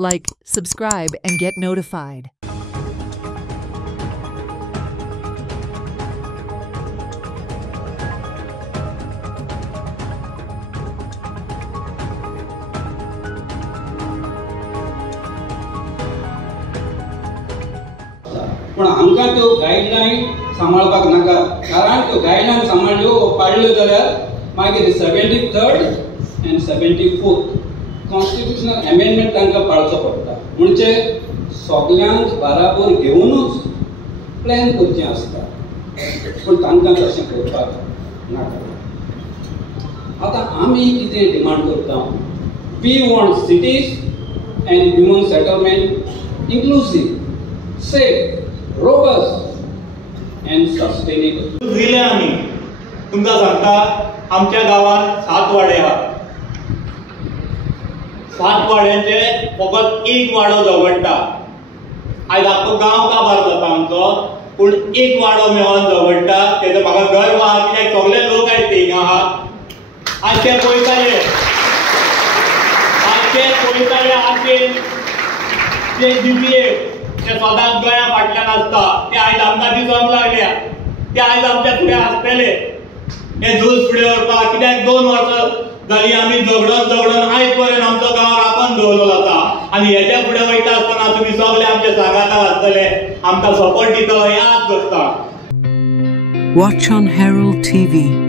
Like, subscribe, and get notified. पण आमकां त्यो गायडलायन सांबाळपाक नाका, कारण त्यो गायडलायन सांबाळल्यो पाळल्यो जाल्यार मागीर 73rd and 74th constitutional amendment तांकां पाळचो पडटा. म्हणजे सगळ्यांक बराबर घेवनूच प्लॅन करचें आसता, पूण तांकां तशें करपाक नाका. आतां आमी कितें डिमांड करता? We want cities and human settlement inclusive, safe, robust and sustainable. दिले आम्ही तुमकां सांगता, आमच्या गावात 7 वाडे आहात. 7 वाड्यांचे फकत एक वाडो झगडटा. आयज आख्खो गांव काबार जाता आमचो, पूण एक वाडो मेळोन झगडटा. तेजो म्हाका गर्व आहा, कित्याक सगळे लोक आयज थिंगा आहात. आज ते पळयताले ते DPA ते सदांच गोंया फाटल्यान आसता, ते आयज आमकां दिसूंक लागल्या. ते आयज आमच्या फुडें आसतले हे झूज फुडें व्हरपाक. कित्याक 2 वर्सां जालीं आमी झगडून आयज पर्यंत आमचो गांव राखून दवरलेलो आसा. आनी हेच्या फुडें वयता आसतना तुमी सगळे आमचे सांगाता आसतले, आमकां सपोर्ट दितलो, हे आस करता. Watch on Herald TV.